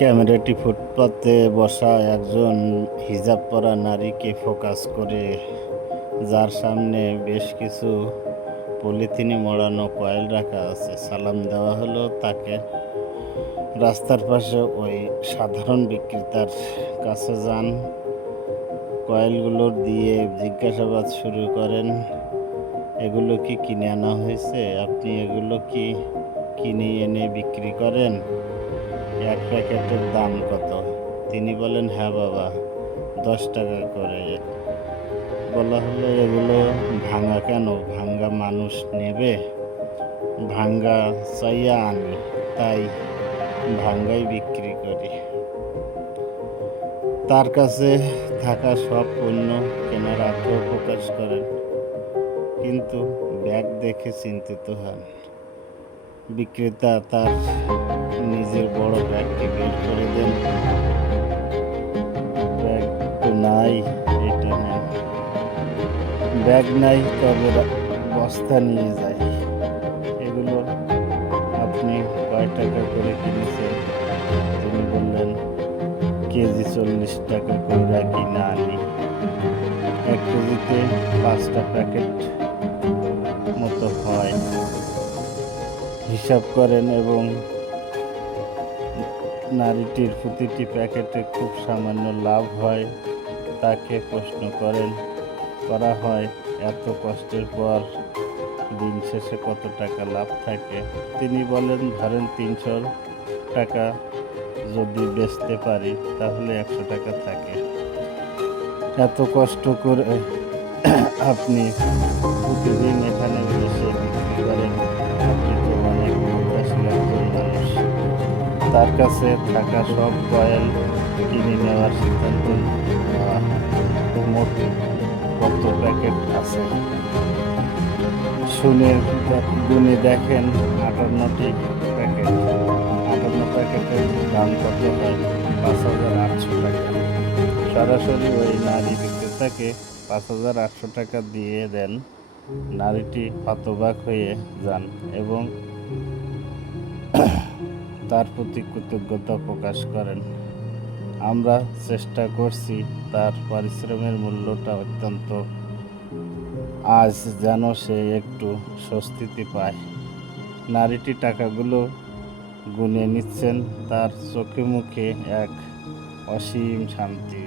ক্যামেরাটি ফুটপাতে বসা একজন হিজাব পরা নারীকে ফোকাস করে, যার সামনে বেশ কিছু পলিথিনে মোড়ানো কয়েল রাখা আছে। সালাম দেওয়া হলো তাকে। রাস্তার পাশে ওই সাধারণ বিক্রেতার কাছে যান, কয়েলগুলো দিয়ে জিজ্ঞাসাবাদ শুরু করেন, এগুলো কি কিনে আনা হয়েছে? আপনি এগুলো কি কিনে এনে বিক্রি করেন? এক প্যাকেটের দাম কত? তিনি বলেন, হ্যাঁ বাবা, 10 টাকা করে। বলা হলো, এগুলো ভাঙা কেন? ভাঙা মানুষ নেবে? ভাঙা চাইয়া আনি, তাই ভাঙ্গাই বিক্রি করি। তার কাছে থাকা সব পণ্য কেনার আগ্রহ প্রকাশ করেন, কিন্তু ব্যাগ দেখে চিন্তিত হন। বিক্রেতা তার নিজের বড় ব্যাগটি বের করে দেন। ব্যাগ তো নাই, এটা নেন। ব্যাগ নাই, তবে বস্তা নিয়ে যায়। এগুলো আপনি কয় টাকা করে কিনেছেন? তিনি বললেন, কেজি 40 টাকা করে কিনে আনি। 1 কেজিতে 5টা প্যাকেট মতো হয়। হিসাব করেন এবং নারীটির প্রতিটি প্যাকেটে খুব সামান্য লাভ হয়। তাকে প্রশ্ন করা হয়, এত কষ্টের পর দিন শেষে কত টাকা লাভ থাকে? তিনি বলেন, ধরেন 300 টাকা যদি বেচতে পারি তাহলে 100 টাকা থাকে। এত কষ্ট করে আপনি প্রতিদিন এখানে এসে বিক্রি করেন, আপনি তো অনেক উদাসীন একজন মানুষ। তার কাছে থাকা সব কয়েল কিনে নেওয়ার সিদ্ধান্ত নেওয়া। মোট কত প্যাকেট আছে শুনে গুনে দেখেন, 58টি প্যাকেট। 58 প্যাকেটের দাম কত হয়? 5,800 টাকা। সরাসরি ওই নারী বিক্রেতাকে 5,800 টাকা দিয়ে দেন। নারীটি হতবাক হয়ে যান এবং তার প্রতি কৃতজ্ঞতা প্রকাশ করেন। আমরা চেষ্টা করছি, তার পরিশ্রমের মূল্যটা অত্যন্ত, আজ যেন সে একটু স্বস্তিতে পায়। নারীটি টাকাগুলো গুনে নিচ্ছেন, তার চোখে মুখে এক অসীম শান্তি।